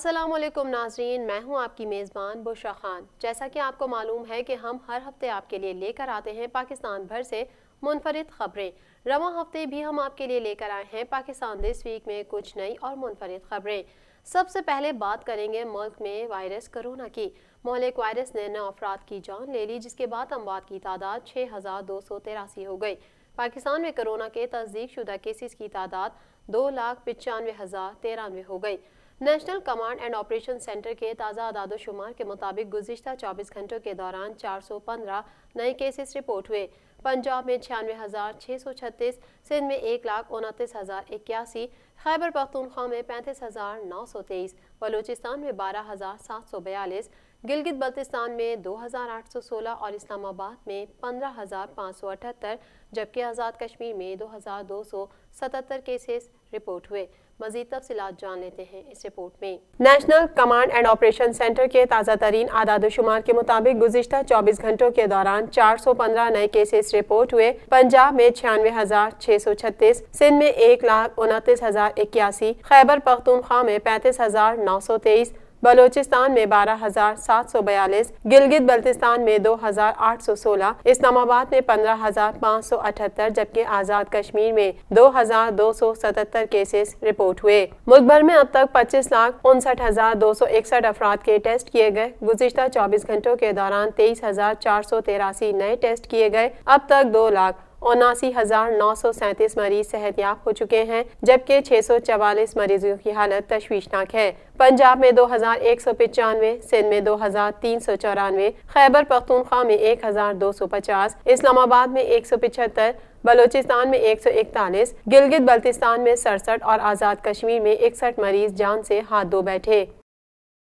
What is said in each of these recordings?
السلام علیکم ناظرین، میں ہوں آپ کی میزبان بشرا خان۔ جیسا کہ آپ کو معلوم ہے کہ ہم ہر ہفتے آپ کے لیے لے کر آتے ہیں پاکستان بھر سے منفرد خبریں۔ رواں ہفتے بھی ہم آپ کے لیے لے کر آئے ہیں پاکستان دس ویک میں کچھ نئی اور منفرد خبریں۔ سب سے پہلے بات کریں گے ملک میں وائرس کرونا کی۔ مہلک وائرس نے 9 افراد کی جان لے لی، جس کے بعد اموات کی تعداد 6283 ہو گئی۔ پاکستان میں کرونا کے تصدیق شدہ کیسز کی تعداد 2,95,093 ہو گئی۔ National command and operation centre کے تازہ اعداد و شمار کے مطابق گزشتہ 24 گھنٹوں کے دوران 415 نئے کیسز رپورٹ ہوئے۔ پنجاب میں 96,636، سندھ میں 1,29,081، خیبر پختونخوا میں 35,923، بلوچستان میں 12,742، گلگت بلتستان میں 2,816 اور اسلام آباد میں 15,578، جبکہ آزاد کشمیر میں 2,277 کیسز رپورٹ ہوئے۔ مزید تفصیلات جان لیتے ہیں اس رپورٹ میں۔ National command and operation centre کے تازہ ترین اعداد و شمار کے مطابق گزشتہ 24 گھنٹوں کے دوران 415 نئے کیسز رپورٹ ہوئے۔ پنجاب میں 96,636، سندھ میں 1,29,081، خیبر پختونخوا میں 35,923، بلوچستان میں 12,742، گلگت بلتستان میں 2,816، اسلام آباد میں 15,578، جبکہ آزاد کشمیر میں 2,277 کیسز رپورٹ ہوئے۔ ملک بھر میں اب تک 25,59,261 افراد کے ٹیسٹ کیے گئے۔ گزشتہ 24 گھنٹوں کے دوران 23,483 نئے ٹیسٹ کیے گئے۔ اب تک 2,79,937 مریض صحت یاب ہو چکے ہیں، جبکہ 644 مریضوں کی حالت تشویشناک ہے۔ پنجاب میں 2,195، سندھ میں 2,394، خیبر پختونخوا میں 1,250، اسلام آباد میں 175، بلوچستان میں 141، گلگت بلتستان میں 67 اور آزاد کشمیر میں 61 مریض جان سے ہاتھ دھو بیٹھے۔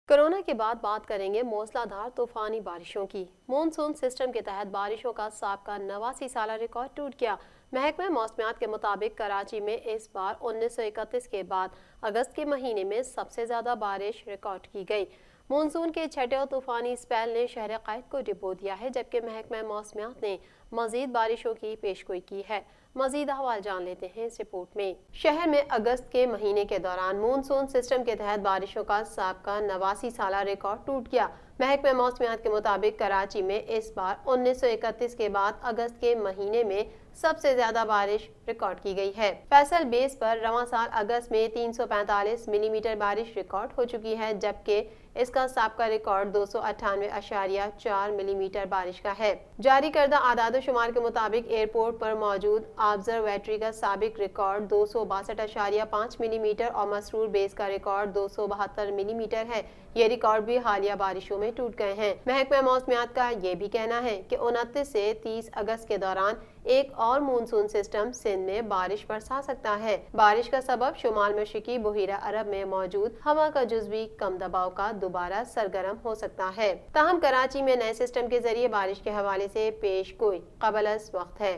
کرونا کے بعد بات کریں گے موسلا دھار طوفانی بارشوں کی۔ مونسون سسٹم کے تحت بارشوں کا سابقہ 89 سالہ ریکارڈ ٹوٹ گیا۔ محکمہ موسمیات کے مطابق کراچی میں اس بار 1931 کے بعد اگست کے مہینے میں سب سے زیادہ بارش ریکارڈ کی گئی۔ مونسون کے چھٹے طوفانی اسپیل نے شہر قائد کو ڈبو دیا ہے، جبکہ محکمہ موسمیات نے مزید بارشوں کی پیشگوئی کی ہے۔ مزید احوال جان لیتے ہیں اس رپورٹ میں۔ شہر میں اگست کے مہینے کے دوران مونسون سسٹم کے تحت بارشوں کا سابقہ 89 سالہ ریکارڈ ٹوٹ گیا۔ محکمہ موسمیات کے مطابق کراچی میں اس بار 1931 کے بعد اگست کے مہینے میں سب سے زیادہ بارش ریکارڈ کی گئی ہے۔ فیصل بیس پر رواں سال اگست میں 345 ملی میٹر بارش ریکارڈ ہو چکی ہے، جبکہ اس کا سابقہ ریکارڈ 298.4 ملی میٹر بارش کا ہے۔ جاری کردہ اعداد و شمار کے مطابق ایئرپورٹ پر موجود آبزرویٹری کا سابق ریکارڈ 262.5 ملی میٹر اور مسرور بیس کا ریکارڈ 272 ملی میٹر ہے۔ یہ ریکارڈ بھی حالیہ بارشوں میں ٹوٹ گئے ہیں۔ محکمہ موسمیات کا یہ بھی کہنا ہے کہ 29 سے 30 اگست کے دوران ایک اور مونسون سسٹم سندھ میں بارش برسا سکتا ہے۔ بارش کا سبب شمال مشرقی بحیرہ عرب میں موجود ہوا کا جزوی کم دباؤ کا دوبارہ سرگرم ہو سکتا ہے۔ تاہم کراچی میں نئے سسٹم کے ذریعے بارش کے حوالے سے پیش گوئی قبل از وقت ہے۔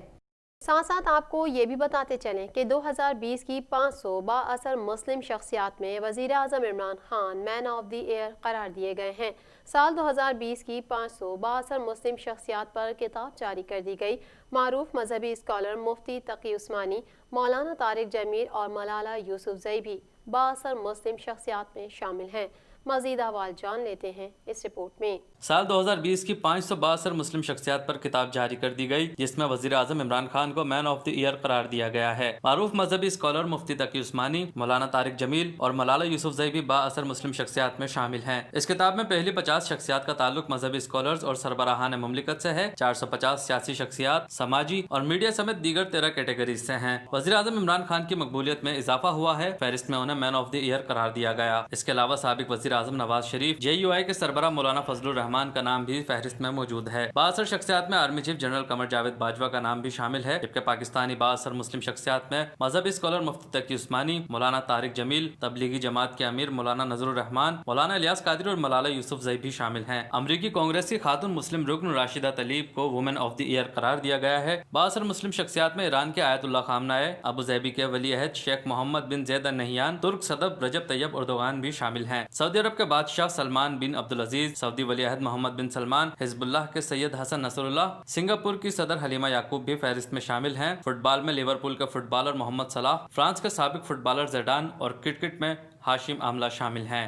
ساتھ ساتھ آپ کو یہ بھی بتاتے چلیں کہ 2020 کی 500 بااثر مسلم شخصیات میں وزیر اعظم عمران خان مین آف دی ایئر قرار دیے گئے ہیں۔ سال 2020 کی 500 بااثر مسلم شخصیات پر کتاب جاری کر دی گئی۔ معروف مذہبی اسکالر مفتی تقی عثمانی، مولانا طارق جمیل اور ملالہ یوسفزئی بھی بااثر مسلم شخصیات میں شامل ہیں۔ مزید احوال جان لیتے ہیں اس رپورٹ میں۔ سال 2020 کی 500 بااثر مسلم شخصیات پر کتاب جاری کر دی گئی، جس میں وزیر اعظم عمران خان کو مین آف دی ایئر قرار دیا گیا ہے۔ معروف مذہبی اسکالر مفتی تقی عثمانی، مولانا طارق جمیل اور ملالہ یوسفزئی بھی بااثر مسلم شخصیات میں شامل ہیں۔ اس کتاب میں پہلی 50 شخصیات کا تعلق مذہبی اسکالرز اور سربراہان مملکت سے ہے۔ 450 سیاسی شخصیات، سماجی اور میڈیا سمیت دیگر 13 کیٹیگریز سے ہیں۔ وزیر اعظم عمران خان کی مقبولیت میں اضافہ ہوا ہے۔ فہرست میں انہیں مین آف دی ایئر قرار دیا گیا۔ اس کے علاوہ سابق وزیر اعظم نواز شریف، JUI کے سربراہ مولانا فضل الرحمان کا نام بھی فہرست میں موجود ہے۔ بااثر شخصیات میں army chief general Qamar Javed Bajwa کا نام بھی شامل ہے، جبکہ پاکستانی بااثر مسلم شخصیات میں مذہبی اسکالر مفتی تقی عثمانی، مولانا طارق جمیل، تبلیغی جماعت کے امیر مولانا نذر الرحمان، مولانا الیاس قادری اور ملالہ یوسفزئی بھی شامل ہیں۔ امریکی کانگریس کی خاتون مسلم رکن راشدہ طلیب کو وومن آف دی ایئر قرار دیا گیا ہے۔ بااثر مسلم شخصیات میں ایران کے آیت اللہ خامنہ، ابو ظبی کے ولی عہد شیخ محمد بن زید النہیان، ترک صدر رجب طیب اردوغان بھی شامل ہیں۔ سعودی عرب کے بادشاہ سلمان بن عبدالعزیز، سعودی ولی عہد محمد بن سلمان، حزب اللہ کے سید حسن نصر اللہ، سنگاپور کی صدر حلیمہ یعقوب بھی فہرست میں شامل ہیں۔ فٹ بال میں لیورپول کے فٹ بالر محمد صلاح، فرانس کے سابق فٹ بالر زیڈان اور کرکٹ میں ہاشم آملہ شامل ہیں۔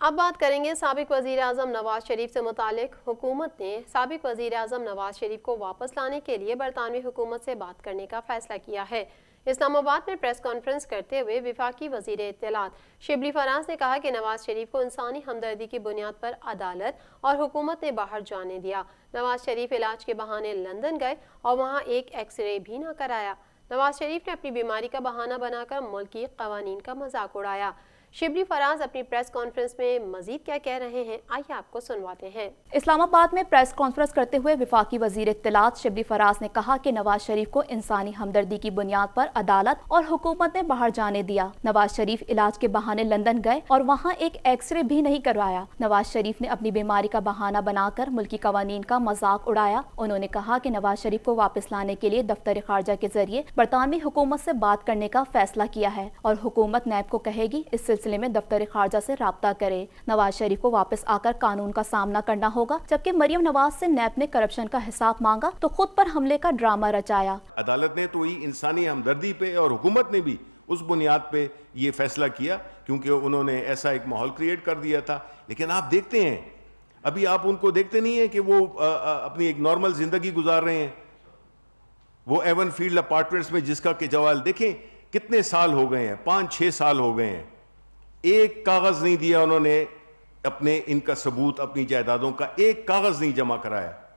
اب بات کریں گے سابق وزیر اعظم نواز شریف سے متعلق۔ حکومت نے سابق وزیر اعظم نواز شریف کو واپس لانے کے لیے برطانوی حکومت سے بات کرنے کا فیصلہ کیا ہے۔ اسلام آباد میں پریس کانفرنس کرتے ہوئے وفاقی وزیر اطلاعات شبلی فراز نے کہا کہ نواز شریف کو انسانی ہمدردی کی بنیاد پر عدالت اور حکومت نے باہر جانے دیا۔ نواز شریف علاج کے بہانے لندن گئے اور وہاں ایک ایکس رے بھی نہ کرایا۔ نواز شریف نے اپنی بیماری کا بہانہ بنا کر ملکی قوانین کا مذاق اڑایا۔ شبلی فراز اپنی پریس کانفرنس میں مزید کیا کہہ رہے ہیں، آئیے آپ کو سنواتے ہیں۔ اسلام آباد میں پریس کانفرنس کرتے ہوئے وفاقی وزیر اطلاعات شبلی فراز نے کہا کہ نواز شریف کو انسانی ہمدردی کی بنیاد پر عدالت اور حکومت نے باہر جانے دیا۔ نواز شریف علاج کے بہانے لندن گئے اور وہاں ایک ایکس رے بھی نہیں کروایا۔ نواز شریف نے اپنی بیماری کا بہانہ بنا کر ملکی قوانین کا مذاق اڑایا۔ انہوں نے کہا کہ نواز شریف کو واپس لانے کے لیے دفتر خارجہ کے ذریعے برطانوی حکومت سے بات کرنے کا فیصلہ کیا ہے اور حکومت نیب کو کہے گی اس سلسلے میں دفتر خارجہ سے رابطہ کرے۔ نواز شریف کو واپس آ کر قانون کا سامنا کرنا ہوگا، جبکہ مریم نواز سے نیب نے کرپشن کا حساب مانگا تو خود پر حملے کا ڈرامہ رچایا۔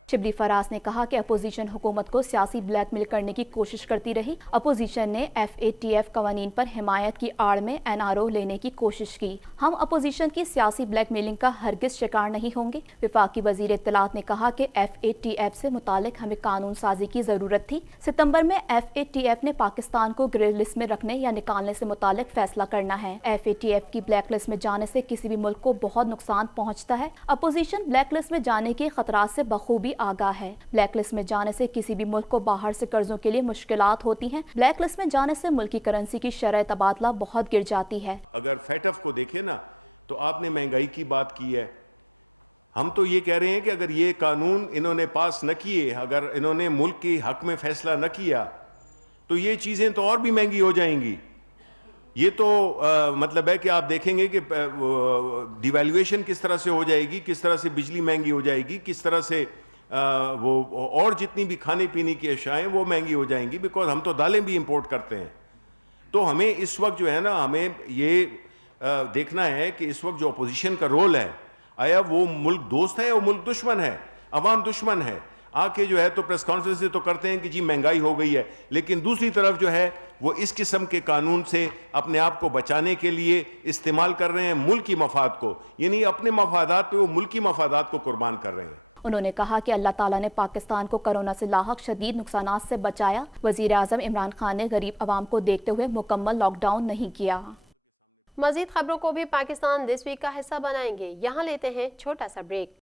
شبلی فراز نے کہا کہ اپوزیشن حکومت کو سیاسی بلیک میل کرنے کی کوشش کرتی رہی۔ اپوزیشن نے FATF قوانین پر حمایت کی آڑ میں NRO لینے کی کوشش کی۔ ہم اپوزیشن کی سیاسی بلیک میلنگ کا ہرگز شکار نہیں ہوں گے۔ وفاقی وزیر اطلاعات نے کہا کہ FATF سے متعلق ہمیں قانون سازی کی ضرورت تھی۔ ستمبر میں FATF نے پاکستان کو گرے لسٹ میں رکھنے یا نکالنے سے متعلق فیصلہ کرنا ہے۔ FATF کی بلیک لسٹ میں جانے سے کسی بھی ملک کو بہت نقصان پہنچتا ہے۔ اپوزیشن بلیک لسٹ میں جانے کے خطرات سے بخوبی آگاہ ہے۔ بلیک لسٹ میں جانے سے کسی بھی ملک کو باہر سے قرضوں کے لیے مشکلات ہوتی ہیں۔ بلیک لسٹ میں جانے سے ملکی کرنسی کی شرح تبادلہ بہت گر جاتی ہے۔ انہوں نے کہا کہ اللہ تعالیٰ نے پاکستان کو کرونا سے لاحق شدید نقصانات سے بچایا۔ وزیر اعظم عمران خان نے غریب عوام کو دیکھتے ہوئے مکمل لاک ڈاؤن نہیں کیا۔ مزید خبروں کو بھی پاکستان دس ویک کا حصہ بنائیں گے، یہاں لیتے ہیں چھوٹا سا بریک۔